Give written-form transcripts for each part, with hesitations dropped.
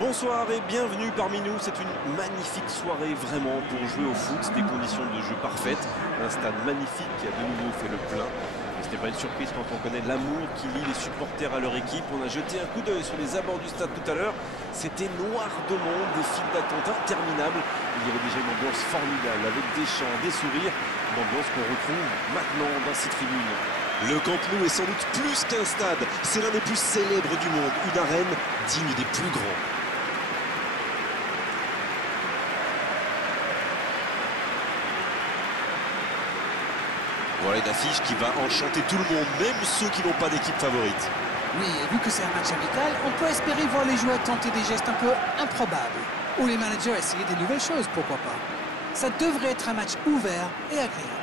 Bonsoir et bienvenue parmi nous. C'est une magnifique soirée vraiment pour jouer au foot. Des conditions de jeu parfaites. Un stade magnifique qui a de nouveau fait le plein. Et ce n'est pas une surprise quand on connaît l'amour qui lie les supporters à leur équipe. On a jeté un coup d'œil sur les abords du stade tout à l'heure. C'était noir de monde, des files d'attente interminables. Il y avait déjà une ambiance formidable avec des chants, des sourires. Une ambiance qu'on retrouve maintenant dans ces tribunes. Le Camp Nou est sans doute plus qu'un stade. C'est l'un des plus célèbres du monde. Une arène digne des plus grands. Voilà une affiche qui va enchanter tout le monde, même ceux qui n'ont pas d'équipe favorite. Oui, et vu que c'est un match amical, on peut espérer voir les joueurs tenter des gestes un peu improbables. Ou les managers essayer des nouvelles choses, pourquoi pas. Ça devrait être un match ouvert et agréable.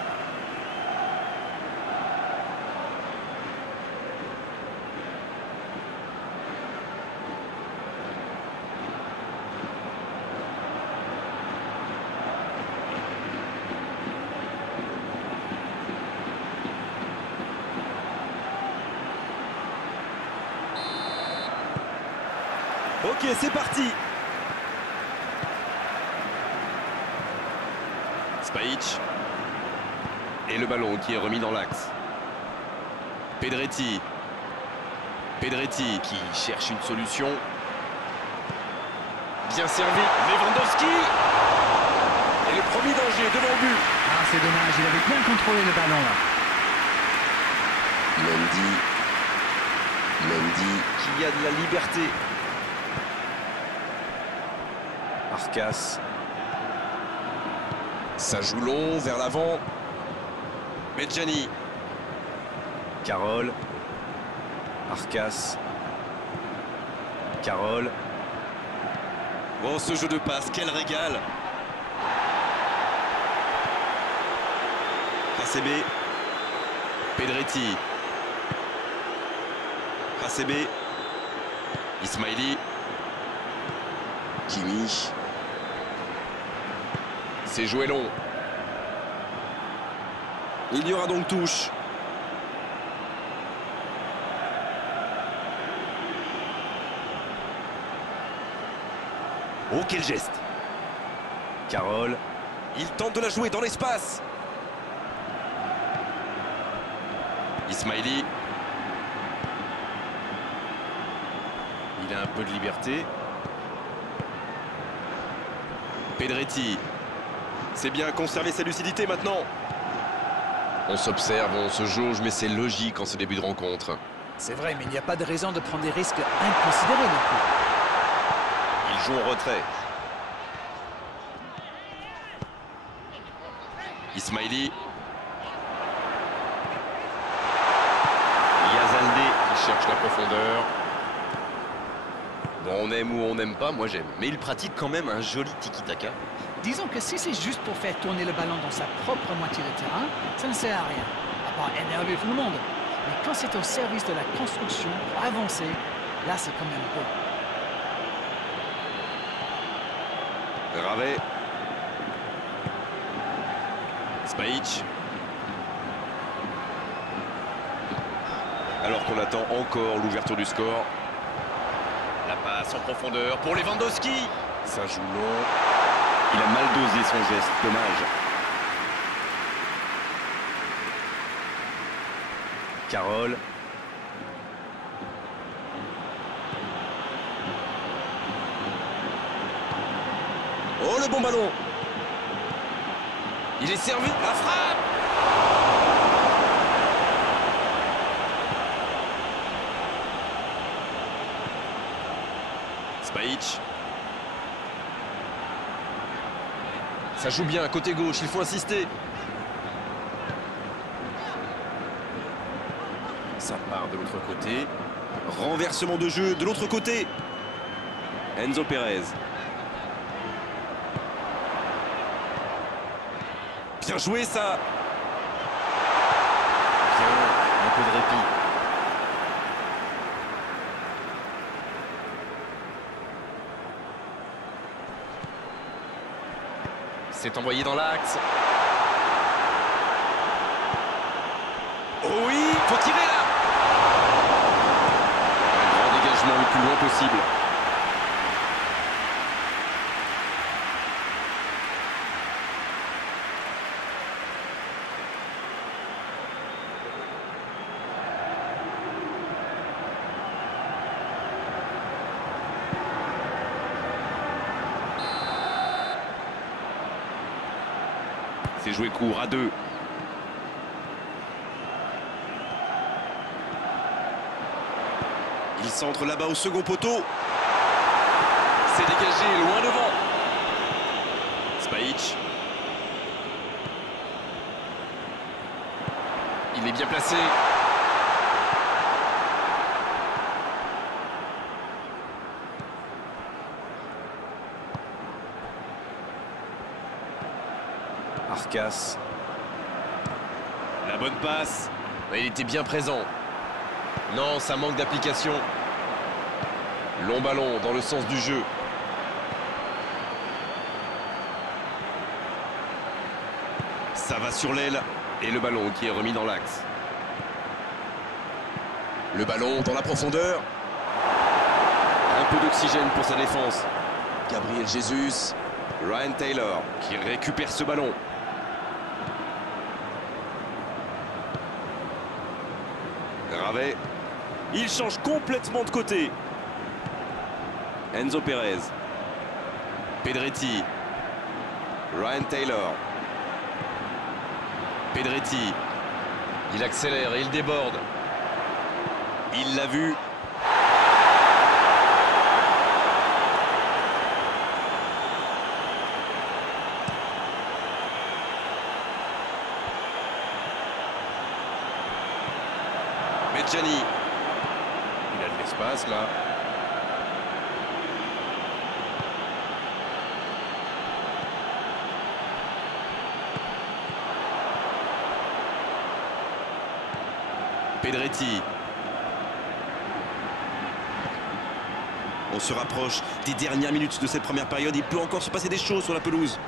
Ok, c'est parti. Spajic. Et le ballon qui est remis dans l'axe. Pedretti. Pedretti qui cherche une solution. Bien servi. Lewandowski. Et le premier danger devant le but. Ah, c'est dommage, il avait bien contrôlé le ballon là. Mendy qui a de la liberté. Arcas. Ça joue long vers l'avant. Medjani. Carole. Arcas. Carole. Oh, ce jeu de passe, quel régal. ACB. Pedretti. ACB. Ismaili. Kimi. C'est joué long. Il y aura donc touche. Oh, quel geste. Carole. Il tente de la jouer dans l'espace. Ismaili. Il a un peu de liberté. Pedretti. C'est bien conserver sa lucidité maintenant. On s'observe, on se jauge, mais c'est logique en ce début de rencontre. C'est vrai, mais il n'y a pas de raison de prendre des risques inconsidérés non plus. Il joue en retrait. Ismaili. Yazaldé. Qui cherche la profondeur. Bon, on aime ou on n'aime pas, moi j'aime. Mais il pratique quand même un joli tiki-taka. Disons que si c'est juste pour faire tourner le ballon dans sa propre moitié de terrain, ça ne sert à rien, à part énerver tout le monde. Mais quand c'est au service de la construction, pour avancer, là c'est quand même beau. Ravet. Spajic. Alors qu'on attend encore l'ouverture du score. La passe en profondeur pour Lewandowski. Ça joue long. Il a mal dosé son geste, dommage. Carole. Oh, le bon ballon. Il est servi. La frappe. Spajic. Ça joue bien, côté gauche, il faut insister. Ça part de l'autre côté. Renversement de jeu de l'autre côté. Enzo Pérez. Bien joué ça. Bien, un peu de répit. C'est envoyé dans l'axe. Oh oui, faut tirer là. Un grand dégagement le plus loin possible. C'est joué court à 2. Il centre là-bas au second poteau. C'est dégagé, loin devant. Spajic. Il est bien placé. Arcas. La bonne passe. Il était bien présent. Non, ça manque d'application. Long ballon dans le sens du jeu. Ça va sur l'aile. Et le ballon qui est remis dans l'axe. Le ballon dans la profondeur. Un peu d'oxygène pour sa défense. Gabriel Jesus. Ryan Taylor qui récupère ce ballon. Ravet. Il change complètement de côté. Enzo Pérez. Pedretti. Ryan Taylor. Pedretti. Il accélère et il déborde. Il l'a vu. Medjani. Il a de l'espace là. Pedretti. On se rapproche des dernières minutes de cette première période. Il peut encore se passer des choses sur la pelouse.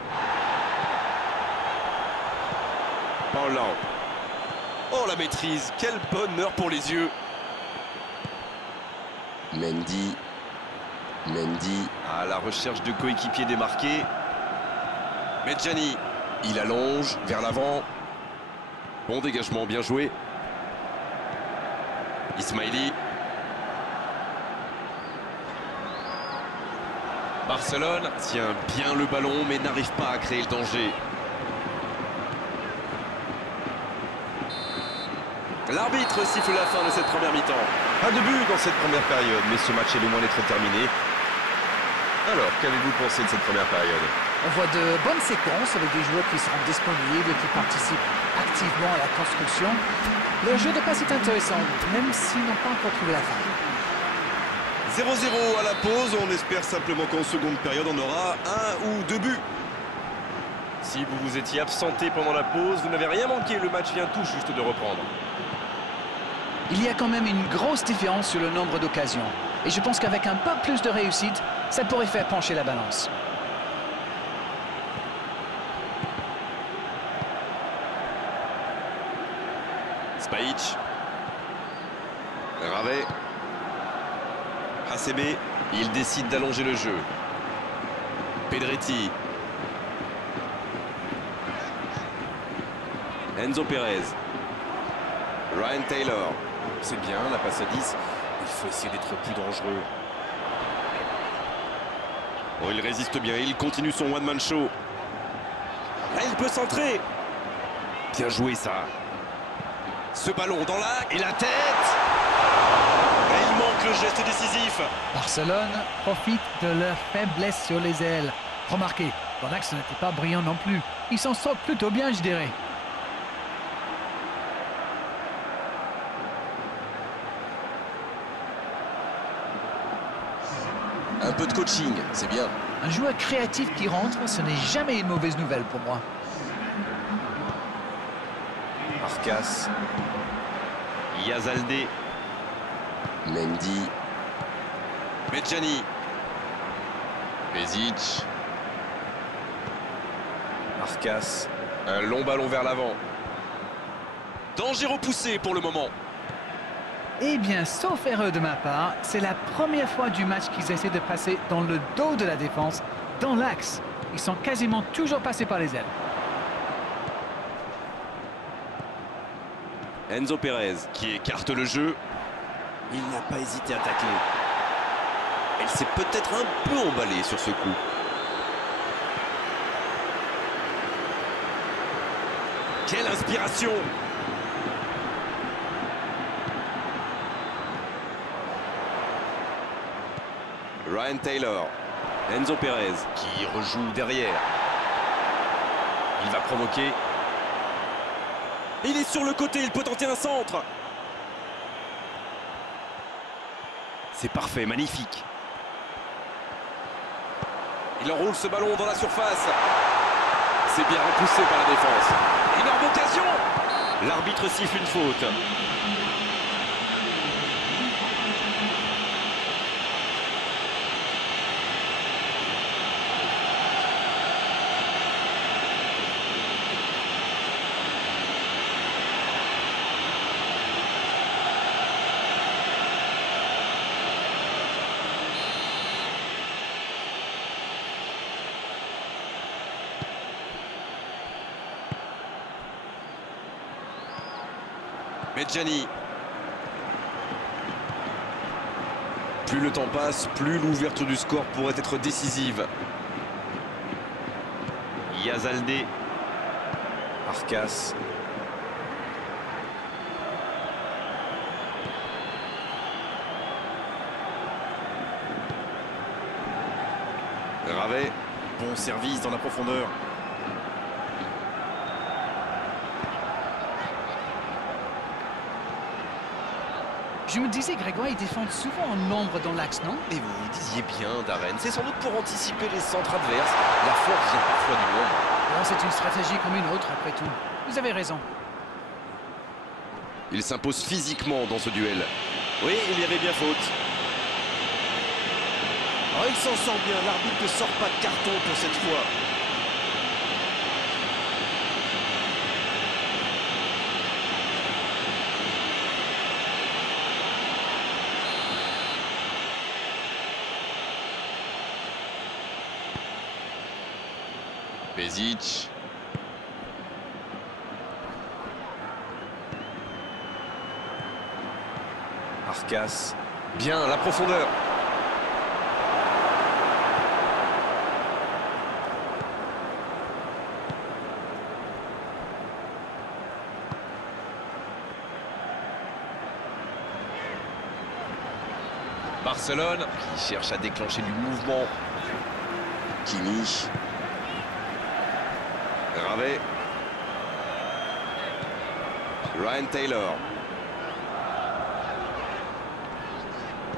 Paulin. Oh la maîtrise, quel bonheur pour les yeux. Mendy. À la recherche de coéquipiers démarqués. Medjani. Il allonge vers l'avant. Bon dégagement, bien joué. Ismaili. Barcelone tient bien le ballon mais n'arrive pas à créer le danger. L'arbitre siffle la fin de cette première mi-temps. Pas de but dans cette première période, mais ce match est loin d'être terminé. Alors, qu'avez-vous pensé de cette première période? On voit de bonnes séquences avec des joueurs qui seront disponibles et qui participent activement à la construction. Le jeu de passe est intéressant, même s'ils n'ont pas encore trouvé la fin. 0-0 à la pause. On espère simplement qu'en seconde période, on aura 1 ou 2 buts. Si vous vous étiez absenté pendant la pause, vous n'avez rien manqué, le match vient tout juste de reprendre. Il y a quand même une grosse différence sur le nombre d'occasions. Et je pense qu'avec un peu plus de réussite, ça pourrait faire pencher la balance. Spajic. Ravet. ACB. Il décide d'allonger le jeu. Pedretti. Enzo Pérez. Ryan Taylor. C'est bien, la passe à 10. Il faut essayer d'être plus dangereux. Oh, il résiste bien, il continue son one-man show. Là, il peut centrer. Bien joué ça. Ce ballon dans l'axe. Et la tête. Et il manque le geste décisif. Barcelone profite de leur faiblesse sur les ailes. Remarquez, dans l'axe, ce n'était pas brillant non plus. Ils s'en sortent plutôt bien, je dirais. Un peu de coaching, c'est bien. Un joueur créatif qui rentre, ce n'est jamais une mauvaise nouvelle pour moi. Arcas. Yazalde. Mendy. Medjani. Pezic. Arcas. Un long ballon vers l'avant. Danger repoussé pour le moment. Eh bien, sauf erreur de ma part, c'est la première fois du match qu'ils essaient de passer dans le dos de la défense, dans l'axe. Ils sont quasiment toujours passés par les ailes. Enzo Pérez. Qui écarte le jeu. Il n'a pas hésité à tacler. Elle s'est peut-être un peu emballée sur ce coup. Quelle inspiration! Ryan Taylor. Enzo Pérez. Qui rejoue derrière. Il va provoquer. Il est sur le côté, il peut tenter un centre. C'est parfait, magnifique. Il enroule ce ballon dans la surface. C'est bien repoussé par la défense. Énorme occasion. L'arbitre siffle une faute. Medjani. Plus le temps passe, plus l'ouverture du score pourrait être décisive. Yazalde. Arcas. Ravet. Bon service dans la profondeur. Je me disais, Grégoire, ils défendent souvent en nombre dans l'axe, non? Et vous vous disiez bien, Darren, c'est sans doute pour anticiper les centres adverses. La force vient parfois du nombre. Bon, c'est une stratégie comme une autre, après tout. Vous avez raison. Il s'impose physiquement dans ce duel. Oui, il y avait bien faute. Oh, il s'en sort bien, l'arbitre ne sort pas de carton pour cette fois. Pezic. Arcas. Bien, la profondeur. Barcelone qui cherche à déclencher du mouvement. Kimi. Ravet. Ryan Taylor.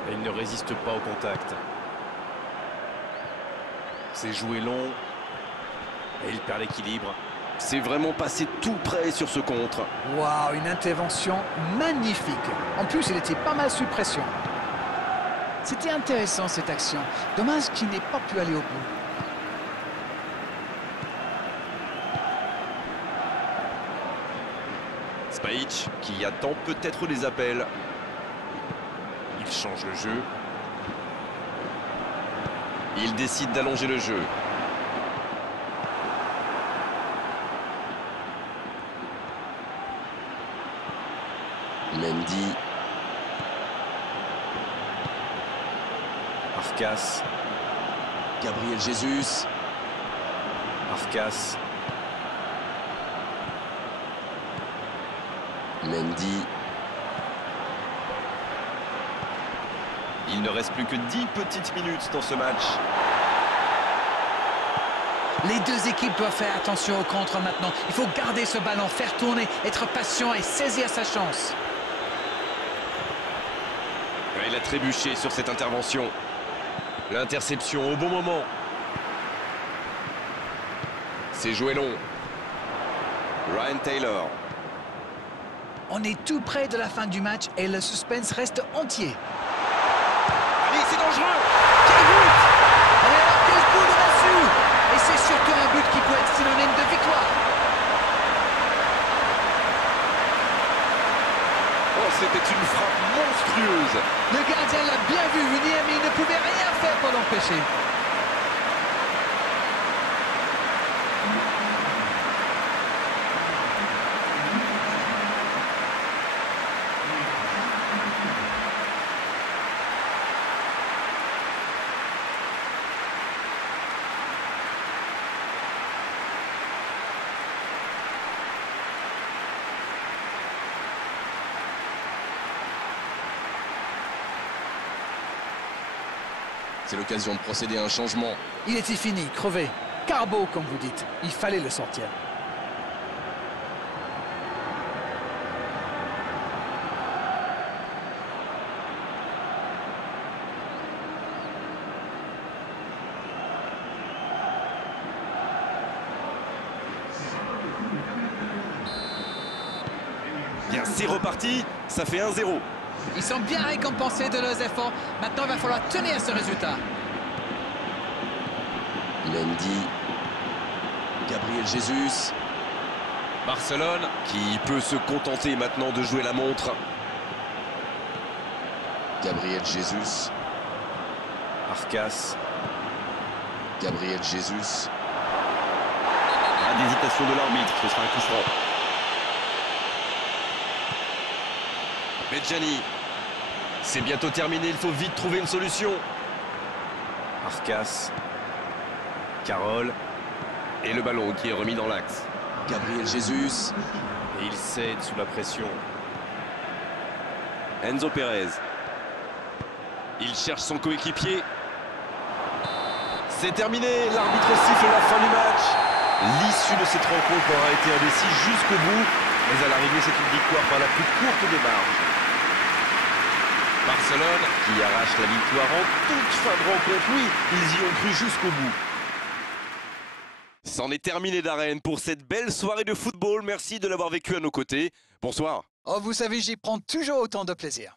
Et il ne résiste pas au contact. C'est joué long. Et il perd l'équilibre. C'est vraiment passé tout près sur ce contre. Waouh, une intervention magnifique. En plus, il était pas mal sous pression. C'était intéressant cette action. Dommage qu'il n'ait pas pu aller au bout. Spajic qui attend peut-être les appels. Il change le jeu. Il décide d'allonger le jeu. Mendy. Arcas. Gabriel Jesus. Arcas. Mendy. Il ne reste plus que 10 petites minutes dans ce match. Les deux équipes doivent faire attention au contre maintenant. Il faut garder ce ballon, faire tourner, être patient et saisir sa chance. Il a trébuché sur cette intervention. L'interception au bon moment. C'est joué long. Ryan Taylor. On est tout près de la fin du match et le suspense reste entier. Allez, c'est dangereux. Quel but! Et alors quel coup de massue! Et c'est surtout un but qui peut être synonyme de victoire. Oh, c'était une frappe monstrueuse. Le gardien l'a bien vu venir, mais il ne pouvait rien faire pour l'empêcher. C'est l'occasion de procéder à un changement. Il était fini, crevé. Carbo, comme vous dites. Il fallait le sortir. Bien, c'est reparti, ça fait 1-0. Ils sont bien récompensés de leurs efforts. Maintenant, il va falloir tenir ce résultat. Mendy. Gabriel Jesus. Barcelone qui peut se contenter maintenant de jouer la montre. Gabriel Jesus. Arcas. Gabriel Jesus. Pas d'hésitation de l'arbitre, ce sera un coup franc. Medjani. C'est bientôt terminé, il faut vite trouver une solution. Arcas. Carole. Et le ballon qui est remis dans l'axe. Gabriel Jesus. Et il cède sous la pression. Enzo Pérez. Il cherche son coéquipier. C'est terminé, l'arbitre siffle la fin du match. L'issue de cette rencontre aura été indécise jusqu'au bout, mais à l'arrivée c'est une victoire par la plus courte des marges. Barcelone Qui arrache la victoire en toute fin de rencontre, oui, ils y ont cru jusqu'au bout. C'en est terminé d'Arène pour cette belle soirée de football, merci de l'avoir vécu à nos côtés. Bonsoir. Oh, vous savez, j'y prends toujours autant de plaisir.